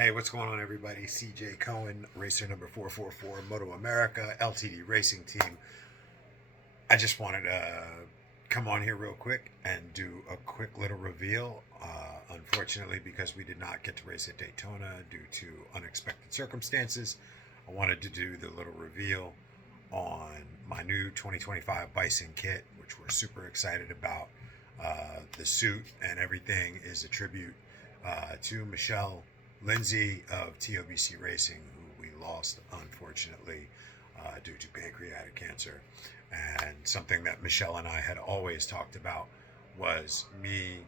Hey, what's going on, everybody? CJ Cohen, racer number 444, Moto America, LTD Racing Team. I just wanted to come on here real quick and do a quick little reveal. Unfortunately, because we did not get to race at Daytona due to unexpected circumstances, I wanted to do the little reveal on my new 2025 Bison kit, which we're super excited about. The suit and everything is a tribute to Michelle Lindsay of TOBC Racing, who we lost, unfortunately, due to pancreatic cancer. And something that Michelle and I had always talked about was me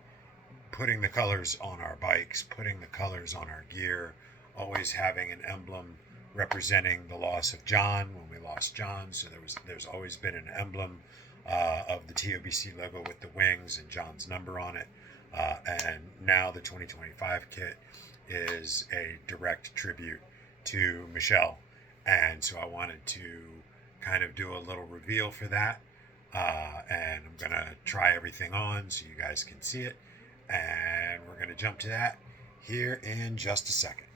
putting the colors on our bikes, putting the colors on our gear, always having an emblem representing the loss of John when we lost John. So there's always been an emblem of the TOBC logo with the wings and John's number on it. And now the 2025 kit is a direct tribute to Michelle. And so I wanted to kind of do a little reveal for that. And I'm going to try everything on so you guys can see it. And we're going to jump to that here in just a second.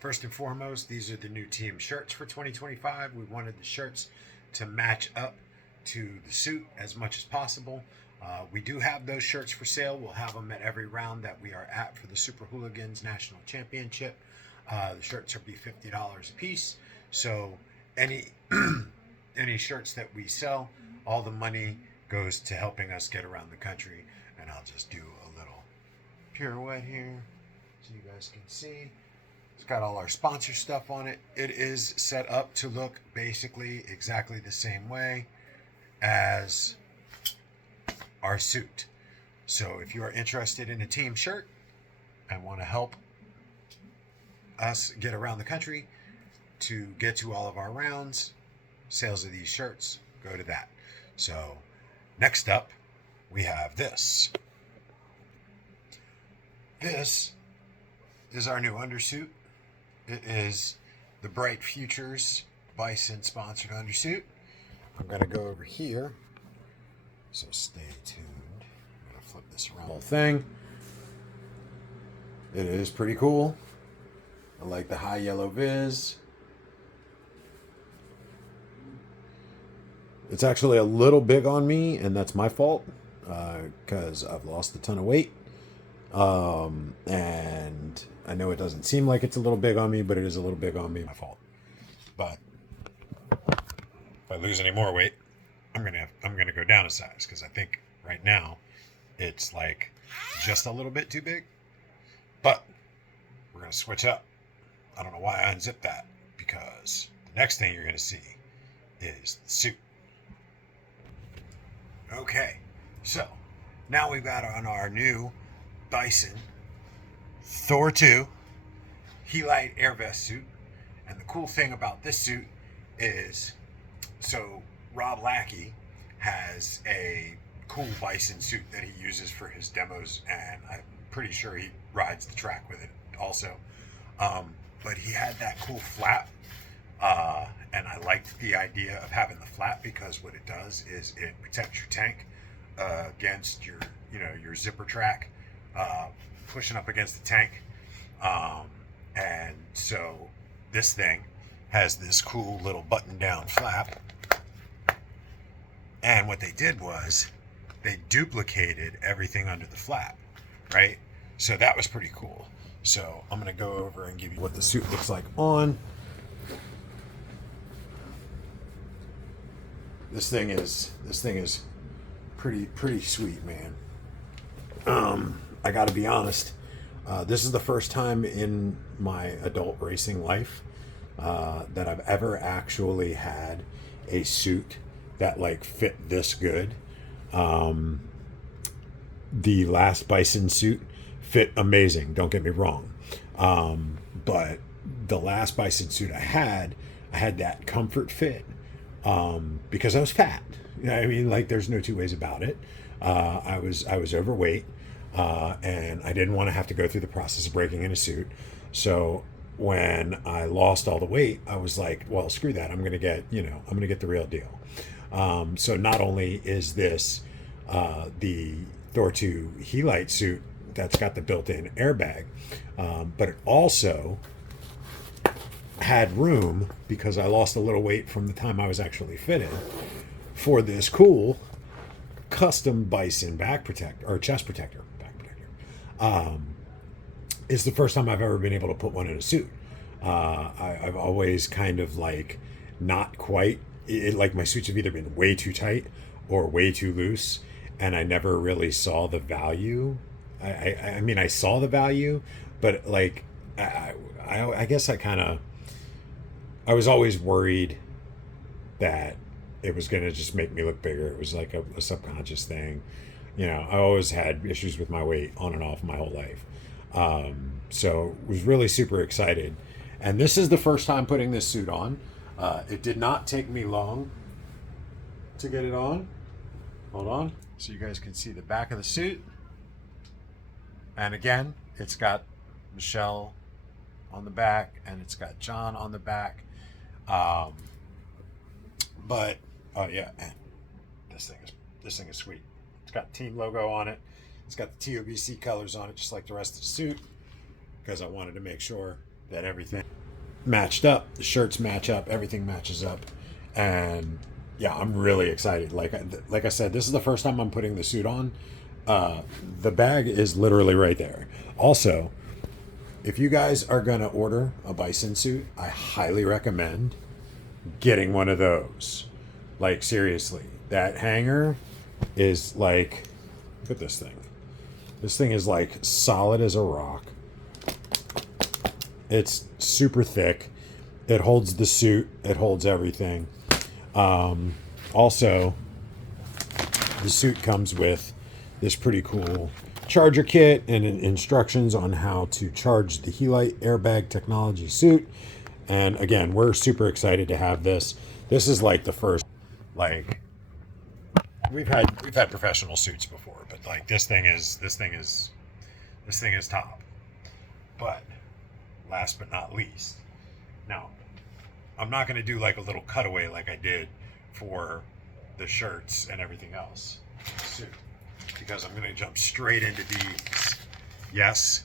First and foremost, these are the new team shirts for 2025. We wanted the shirts to match up to the suit as much as possible. We do have those shirts for sale. We'll have them at every round that we are at for the Super Hooligans National Championship. The shirts will be $50 a piece. So any shirts that we sell, all the money goes to helping us get around the country. And I'll just do a little pirouette here so you guys can see. It's got all our sponsor stuff on it. It is set up to look basically exactly the same way as our suit. So if you are interested in a team shirt and want to help us get around the country to get to all of our rounds, sales of these shirts go to that. So next up, we have this. This is our new undersuit. It is the Bright Futures Bison sponsored undersuit. I'm going to go over here. So stay tuned. I'm going to flip this around. Whole thing. It is pretty cool. I like the high yellow viz. It's actually a little big on me, and that's my fault because I've lost a ton of weight. And I know it doesn't seem like it's a little big on me, but it is a little big on me. My fault. But if I lose any more weight, I'm gonna go down a size because I think right now it's like just a little bit too big. But we're gonna switch up. I don't know why I unzipped that because the next thing you're gonna see is the suit. Okay, so now we've got on our new Bison Thor 2 Helite Air Vest suit. And the cool thing about this suit is, so Rob Lackey has a cool Bison suit that he uses for his demos, and I'm pretty sure he rides the track with it also. But he had that cool flap, and I liked the idea of having the flap because what it does is it protects your tank against your zipper track pushing up against the tank. And so this thing has this cool little button down flap. And what they did was they duplicated everything under the flap, right? So that was pretty cool. So I'm going to go over and give you what the suit looks like on. This thing is pretty sweet, man. I got to be honest. This is the first time in my adult racing life that I've ever actually had a suit that like fit this good. The last Bison suit fit amazing, don't get me wrong. But the last Bison suit I had that comfort fit because I was fat. You know what I mean? Like there's no two ways about it. I was overweight. And I didn't want to have to go through the process of breaking in a suit. So when I lost all the weight, I was like, well, screw that. I'm going to get the real deal. So not only is this the Thor 2 Helite suit that's got the built-in airbag, but it also had room, because I lost a little weight from the time I was actually fitted, for this cool custom bison back protector, or chest protector, back protector. It's the first time I've ever been able to put one in a suit. I've always kind of like not quite, like my suits have either been way too tight or way too loose, and I never really saw the value. I mean, I saw the value, but like, I guess I was always worried that it was going to just make me look bigger. It was like a subconscious thing. You know, I always had issues with my weight on and off my whole life. So was really super excited. And this is the first time putting this suit on. It did not take me long to get it on. Hold on. So you guys can see the back of the suit. And again, it's got Michelle on the back and it's got John on the back. But oh yeah, man, this thing is sweet. It's got team logo on it. It's got the TOBC colors on it, just like the rest of the suit, because I wanted to make sure that everything matched up. The shirts match up, everything matches up, and yeah, I'm really excited. Like I said, this is the first time I'm putting the suit on. The bag is literally right there. Also, if you guys are gonna order a bison suit, I highly recommend getting one of those. Like seriously, that hanger is like, look at this thing. This thing is like solid as a rock. It's super thick. It holds the suit. It holds everything. Also, the suit comes with this pretty cool charger kit and instructions on how to charge the Helite airbag technology suit. And again, we're super excited to have this. This is like the first, like, we've had professional suits before, but like this thing is top. But last but not least, now I'm not going to do like a little cutaway like I did for the shirts and everything else suit, because I'm going to jump straight into these. Yes,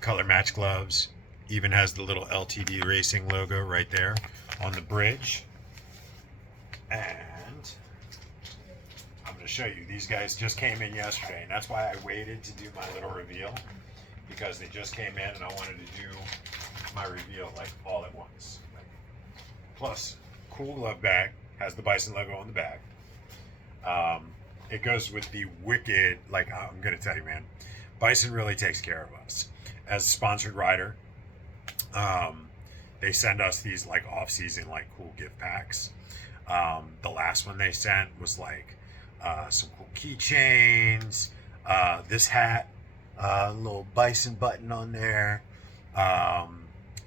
color match gloves. Even has the little LTD Racing logo right there on the bridge. And I'm going to show you. These guys just came in yesterday, and that's why I waited to do my little reveal, because they just came in and I wanted to do my reveal like all at once. Plus, cool glove bag, has the Bison logo on the back. It goes with the wicked, like, I'm going to tell you, man, Bison really takes care of us. As a sponsored rider, they send us these like off-season like cool gift packs. The last one they sent was like some cool keychains, this hat, little Bison button on there,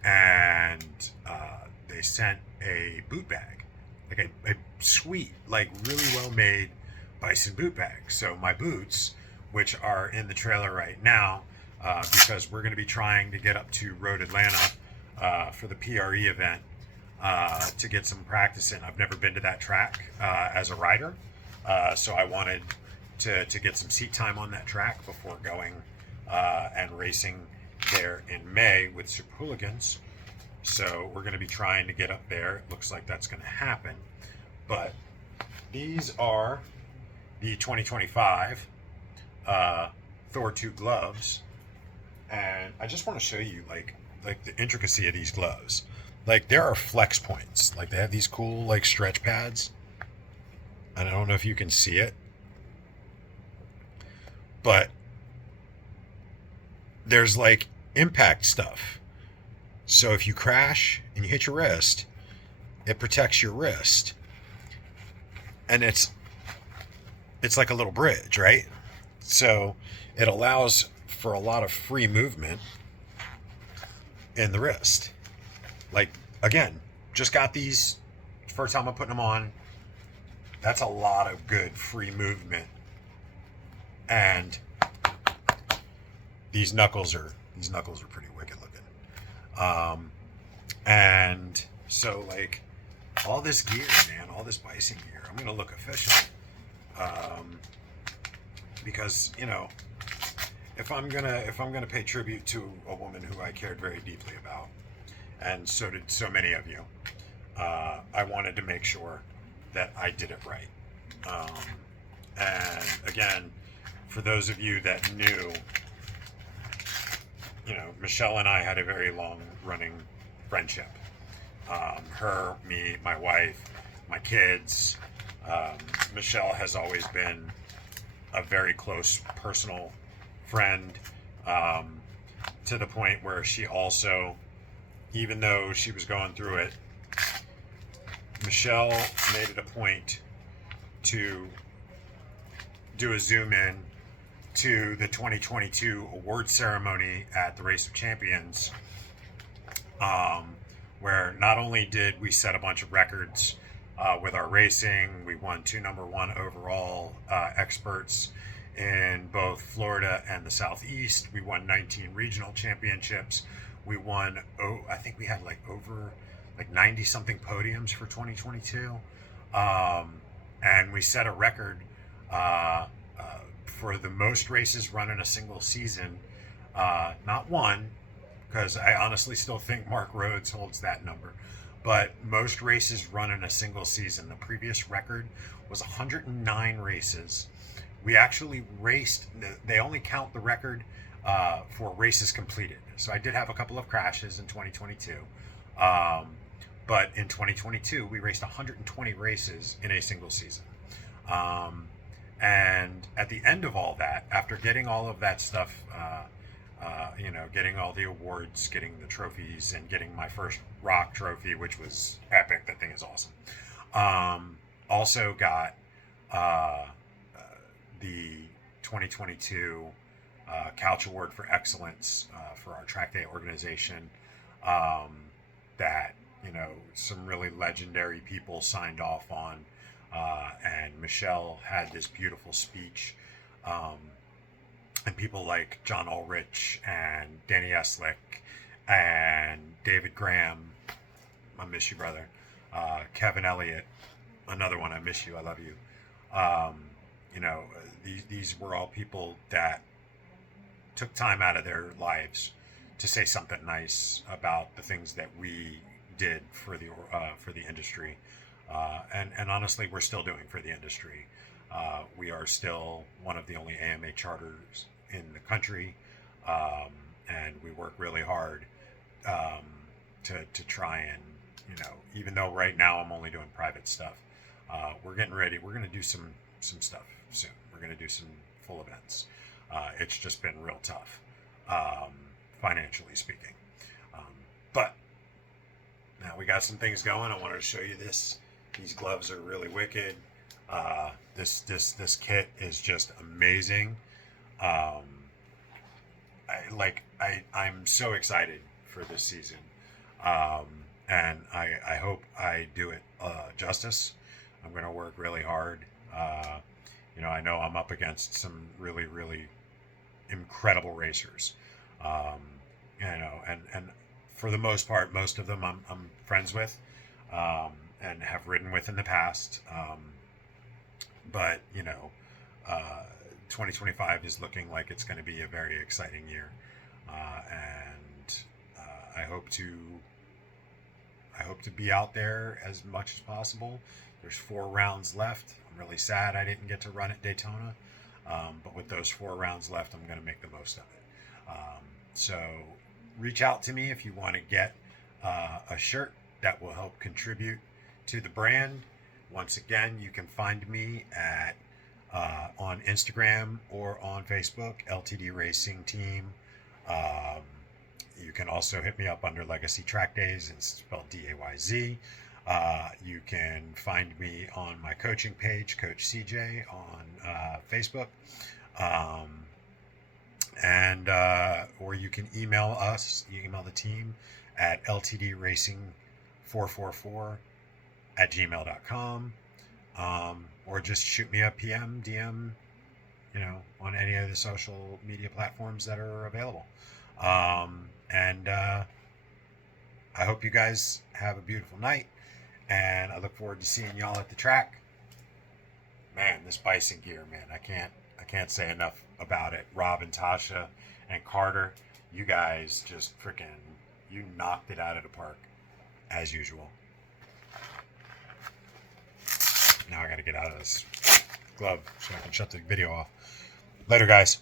and they sent a boot bag, like a sweet, like really well made Bison boot bag. So my boots, which are in the trailer right now, because we're going to be trying to get up to Road Atlanta for the PRE event to get some practice in. I've never been to that track as a rider, so I wanted to get some seat time on that track before going and racing there in May with Super Hooligans. So we're going to be trying to get up there. It looks like that's going to happen. But these are the 2025 Thor 2 gloves. And I just want to show you like the intricacy of these gloves. Like there are flex points. Like they have these cool like stretch pads. And I don't know if you can see it, but there's like impact stuff. So if you crash and you hit your wrist, it protects your wrist. And it's like a little bridge, right? So it allows for a lot of free movement in the wrist. Like, again, just got these, first time I'm putting them on. That's a lot of good free movement. And these knuckles are pretty wicked looking. And so like all this gear, man, all this Bison gear, I'm gonna look official. Because, you know, if I'm gonna pay tribute to a woman who I cared very deeply about, and so did so many of you, I wanted to make sure that I did it right. Um, and again, for those of you that knew, Michelle and I had a very long running friendship. Her, me, my wife, my kids. Um, Michelle has always been a very close personal friend, um, to the point where she also, even though she was going through it, Michelle made it a point to do a zoom in to the 2022 award ceremony at the Race of Champions, um, where not only did we set a bunch of records with our racing, we won 2 number 1 overall experts in both Florida and the Southeast. We won 19 regional championships. We won, I think we had over 90 something podiums for 2022. And we set a record uh, uh, for the most races run in a single season. Not one, because I honestly still think Mark Rhodes holds that number, but most races run in a single season. The previous record was 109 races. We actually raced, they only count the record for races completed. So I did have a couple of crashes in 2022. But in 2022, we raced 120 races in a single season. And at the end of all that, after getting all of that stuff, getting all the awards, getting the trophies, and getting my first rock trophy, which was epic. That thing is awesome. Also got the 2022 Couch Award for Excellence for our track day organization. That some really legendary people signed off on, and Michelle had this beautiful speech. And people like John Ulrich and Danny Eslick and David Graham, I miss you, brother. Kevin Elliott, another one, I miss you, I love you. These were all people that took time out of their lives to say something nice about the things that we did for the industry, and honestly, we're still doing for the industry. We are still one of the only AMA charters in the country, and we work really hard to try and, even though right now I'm only doing private stuff, we're getting ready. We're going to do some stuff soon. We're going to do some full events. It's just been real tough, financially speaking. But now we got some things going. I wanted to show you this. These gloves are really wicked. This kit is just amazing. I'm so excited for this season, and I hope I do it justice. I'm going to work really hard. I know I'm up against some really, really incredible racers. And for the most part, most of them I'm friends with, and have ridden with in the past. But 2025 is looking like it's going to be a very exciting year, and I hope to be out there as much as possible. There's 4 rounds left. I'm really sad I didn't get to run at Daytona, but with those 4 rounds left, I'm going to make the most of it. So reach out to me if you want to get a shirt that will help contribute to the brand. Once again, you can find me at on Instagram or on Facebook, LTD Racing Team. You can also hit me up under Legacy Track Days, it's spelled DAYZ. You can find me on my coaching page, Coach CJ, on Facebook. Or you can email us, you email the team at ltdracing444@gmail.com, or just shoot me a PM, DM, on any of the social media platforms that are available. I hope you guys have a beautiful night, and I look forward to seeing y'all at the track. Man, this bison gear, man, I can't say enough about it. Rob and Tasha and Carter, you guys just freaking, you knocked it out of the park, as usual. Now I gotta get out of this glove so I can shut the video off. Later, guys.